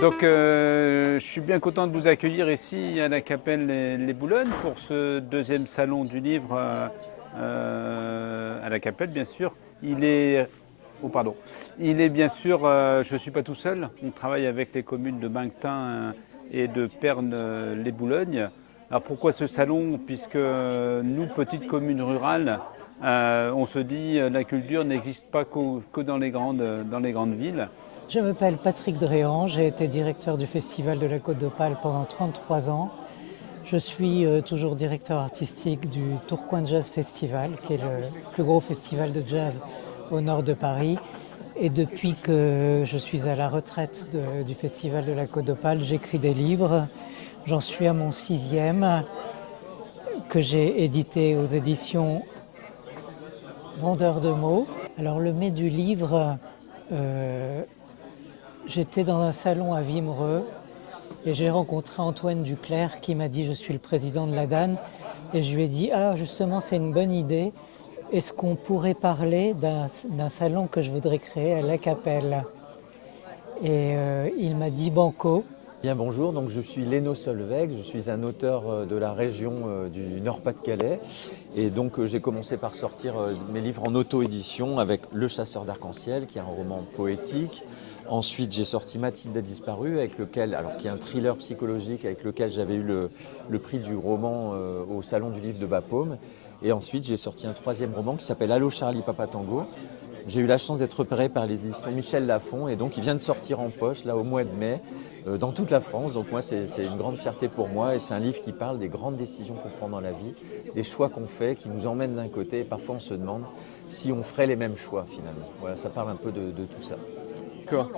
Donc je suis bien content de vous accueillir ici à la Capelle les Boulognes pour ce deuxième salon du livre à la Capelle bien sûr. Oh pardon. Il est bien sûr, je ne suis pas tout seul, on travaille avec les communes de Banctin et de Pernes les Boulognes. Alors pourquoi ce salon? Puisque nous, petites communes rurales, on se dit la culture n'existe pas que dans les grandes villes. Je m'appelle Patrick Dréan, j'ai été directeur du Festival de la Côte d'Opale pendant 33 ans. Je suis toujours directeur artistique du Tourcoing Jazz Festival, qui est le plus gros festival de jazz au nord de Paris. Et depuis que je suis à la retraite du Festival de la Côte d'Opale, j'écris des livres. J'en suis à mon 6e, que j'ai édité aux éditions Vendeur de mots. Alors le mai du livre, j'étais dans un salon à Wimereux et j'ai rencontré Antoine Duclerc qui m'a dit « Je suis le président de la DAN » et je lui ai dit « Ah justement c'est une bonne idée, est-ce qu'on pourrait parler d'un salon que je voudrais créer à la Capelle ?» Et il m'a dit « Banco ». Bien bonjour, donc je suis Léno Solveig, je suis un auteur de la région du Nord-Pas-de-Calais et donc j'ai commencé par sortir mes livres en auto-édition avec Le Chasseur d'Arc-en-Ciel qui est un roman poétique. Ensuite j'ai sorti Mathilde a disparu avec lequel, qui est un thriller psychologique avec lequel j'avais eu le prix du roman au Salon du Livre de Bapaume. Et ensuite j'ai sorti un troisième roman qui s'appelle Allô Charlie Papa Tango. J'ai eu la chance d'être repéré par les éditions Michel Lafon et donc il vient de sortir en poche là au mois de mai dans toute la France. Donc moi c'est une grande fierté pour moi et c'est un livre qui parle des grandes décisions qu'on prend dans la vie, des choix qu'on fait qui nous emmènent d'un côté et parfois on se demande si on ferait les mêmes choix finalement. Voilà, ça parle un peu de tout ça. D'accord.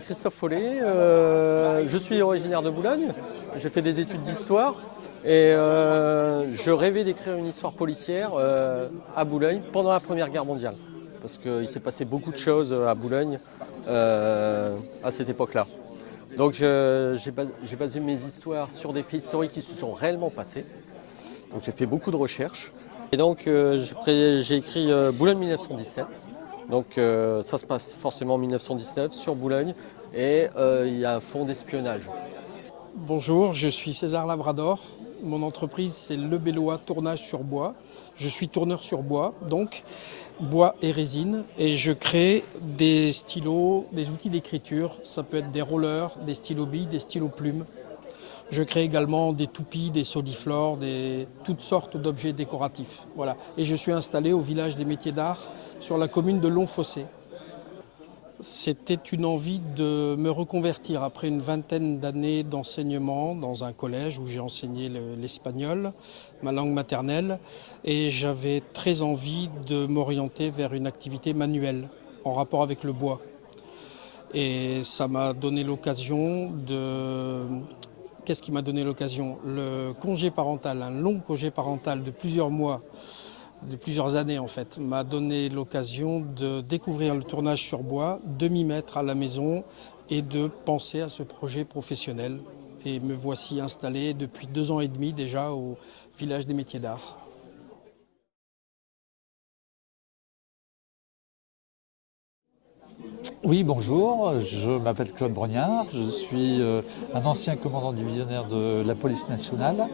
Christophe Follet, je suis originaire de Boulogne, j'ai fait des études d'histoire et je rêvais d'écrire une histoire policière à Boulogne pendant la Première Guerre mondiale. Parce qu'il s'est passé beaucoup de choses à Boulogne à cette époque-là. Donc j'ai basé mes histoires sur des faits historiques qui se sont réellement passés. Donc j'ai fait beaucoup de recherches. Et donc j'ai écrit Boulogne 1917. Donc ça se passe forcément en 1919 sur Boulogne et il y a un fond d'espionnage. Bonjour, je suis César Labrador. Mon entreprise c'est Le Bellois Tournage sur Bois. Je suis tourneur sur bois, donc bois et résine, et je crée des stylos, des outils d'écriture. Ça peut être des rollers, des stylos billes, des stylos plumes. Je crée également des toupies, des soliflores, toutes sortes d'objets décoratifs. Voilà. Et je suis installé au village des métiers d'art sur la commune de Longfossé. C'était une envie de me reconvertir après une vingtaine d'années d'enseignement dans un collège où j'ai enseigné l'espagnol, ma langue maternelle, et j'avais très envie de m'orienter vers une activité manuelle en rapport avec le bois. Et ça m'a donné l'occasion de... Qu'est-ce qui m'a donné l'occasion? Le congé parental, un long congé parental de plusieurs mois, de plusieurs années en fait, m'a donné l'occasion de découvrir le tournage sur bois, de m'y mettre à la maison et de penser à ce projet professionnel. Et me voici installé depuis 2 ans et demi déjà au village des métiers d'art. Oui, bonjour, je m'appelle Claude Brognard, je suis un ancien commandant divisionnaire de la police nationale.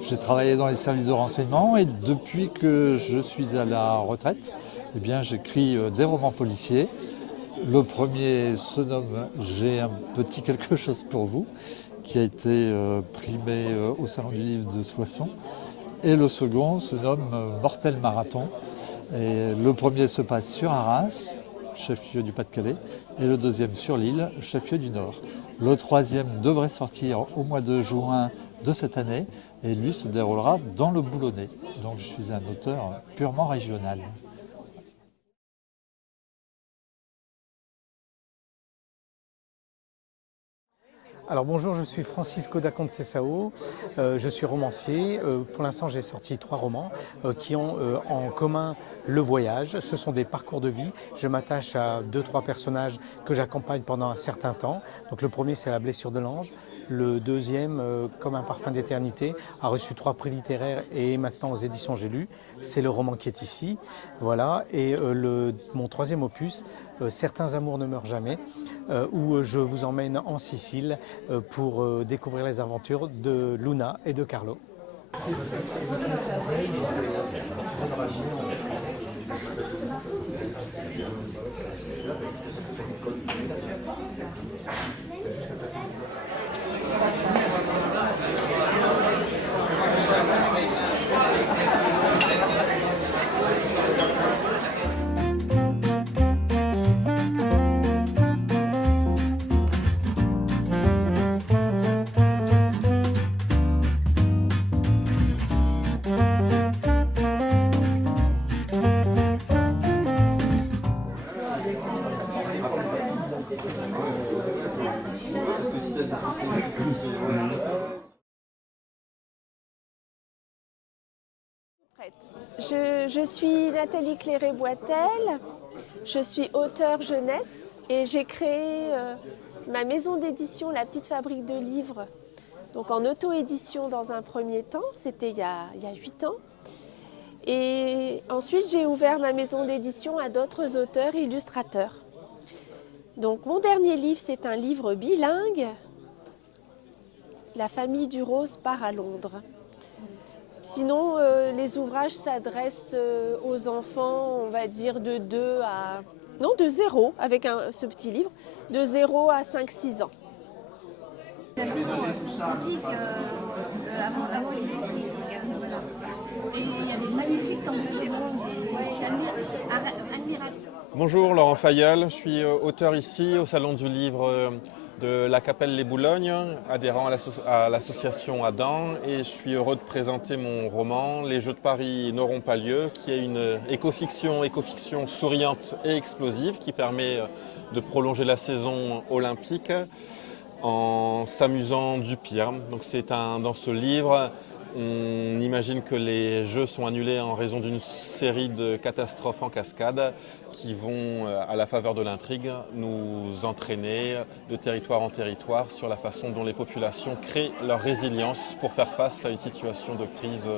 J'ai travaillé dans les services de renseignement et depuis que je suis à la retraite, eh bien, j'écris des romans policiers. Le premier se nomme « J'ai un petit quelque chose pour vous » qui a été primé au Salon du Livre de Soissons. Et le second se nomme « Mortel Marathon ». Et le premier se passe sur Arras, chef-lieu du Pas-de-Calais, et le deuxième sur Lille, chef-lieu du Nord. Le troisième devrait sortir au mois de juin de cette année, et lui se déroulera dans le Boulonnais. Donc je suis un auteur purement régional. Alors bonjour, je suis Francisco da Conceição, je suis romancier. Pour l'instant j'ai sorti 3 romans qui ont en commun le voyage. Ce sont des parcours de vie. Je m'attache à 2-3 personnages que j'accompagne pendant un certain temps. Donc le premier c'est La blessure de l'ange. Le deuxième, Comme un parfum d'éternité, a reçu 3 prix littéraires et est maintenant aux éditions J'ai lu. C'est le roman qui est ici. Voilà. Et mon troisième opus Certains amours ne meurent jamais, où je vous emmène en Sicile pour découvrir les aventures de Luna et de Carlo. Je suis Nathalie Cléré-Boitel, je suis auteure jeunesse et j'ai créé ma maison d'édition, La Petite Fabrique de Livres, donc en auto-édition dans un premier temps, c'était il y a 8 ans. Et ensuite j'ai ouvert ma maison d'édition à d'autres auteurs et illustrateurs. Donc mon dernier livre, c'est un livre bilingue, La famille du rose part à Londres. Sinon, les ouvrages s'adressent aux enfants, on va dire de 2 à... Non, de 0, avec ce petit livre, de 0 à 5-6 ans. Avant j'ai écrit, voilà. Et il y a des magnifiques compositions, admirables. Bonjour, Laurent Fayol, je suis auteur ici au Salon du Livre de la Capelle Les Boulognes, adhérent à l'association Adam, et je suis heureux de présenter mon roman Les Jeux de Paris n'auront pas lieu, qui est une écofiction souriante et explosive qui permet de prolonger la saison olympique en s'amusant du pire. Donc dans ce livre, on imagine que les Jeux sont annulés en raison d'une série de catastrophes en cascade qui vont, à la faveur de l'intrigue, nous entraîner de territoire en territoire sur la façon dont les populations créent leur résilience pour faire face à une situation de crise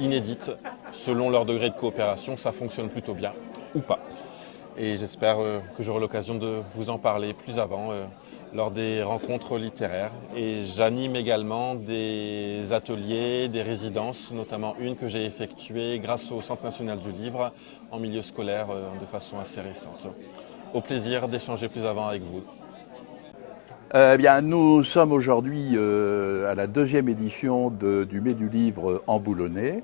inédite. Selon leur degré de coopération, ça fonctionne plutôt bien ou pas. Et j'espère que j'aurai l'occasion de vous en parler plus avant lors des rencontres littéraires. Et j'anime également des ateliers, des résidences, notamment une que j'ai effectuée grâce au Centre national du livre en milieu scolaire de façon assez récente. Au plaisir d'échanger plus avant avec vous. Nous sommes aujourd'hui à la 2e édition du Mai du Livre en Boulonnais,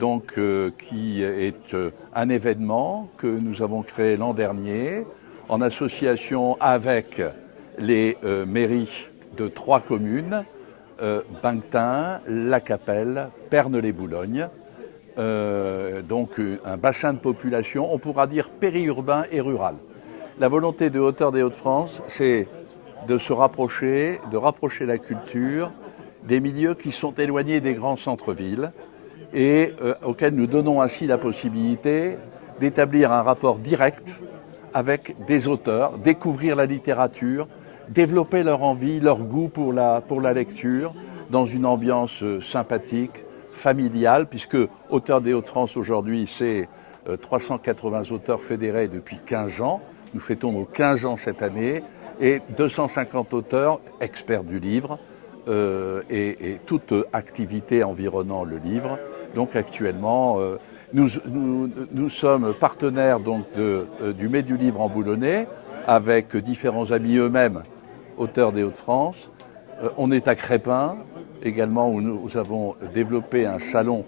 donc, qui est un événement que nous avons créé l'an dernier en association avec les mairies de 3 communes, Banctin, La Capelle, Perne-les-Boulognes. Donc un bassin de population, on pourra dire périurbain et rural. La volonté de Auteurs des Hauts-de-France, c'est de se rapprocher, de rapprocher la culture des milieux qui sont éloignés des grands centres-villes et auxquels nous donnons ainsi la possibilité d'établir un rapport direct avec des auteurs, découvrir la littérature, développer leur envie, leur goût pour la lecture dans une ambiance sympathique, familiale, puisque Auteurs des Hauts-de-France aujourd'hui, c'est 380 auteurs fédérés depuis 15 ans. Nous fêtons nos 15 ans cette année et 250 auteurs experts du livre et toute activité environnant le livre. Donc actuellement, nous sommes partenaires donc, du Mai du Livre en Boulonnais avec différents amis eux-mêmes, Auteurs des Hauts-de-France. On est à Crespin également où nous avons développé un salon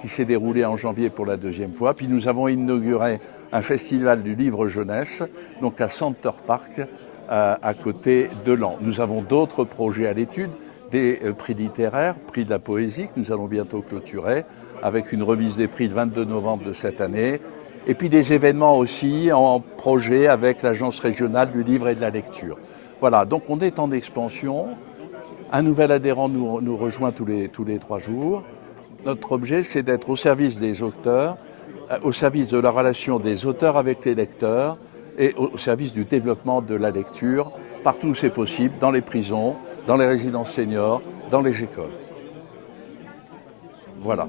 qui s'est déroulé en janvier pour la 2e fois. Puis nous avons inauguré un festival du livre jeunesse, donc à Center Park, à côté de Laon. Nous avons d'autres projets à l'étude, des prix littéraires, prix de la poésie que nous allons bientôt clôturer, avec une remise des prix le 22 novembre de cette année, et puis des événements aussi en projet avec l'Agence régionale du livre et de la lecture. Voilà, donc on est en expansion. Un nouvel adhérent nous rejoint tous les 3 jours. Notre objet, c'est d'être au service des auteurs, au service de la relation des auteurs avec les lecteurs et au service du développement de la lecture, partout où c'est possible, dans les prisons, dans les résidences seniors, dans les écoles. Voilà.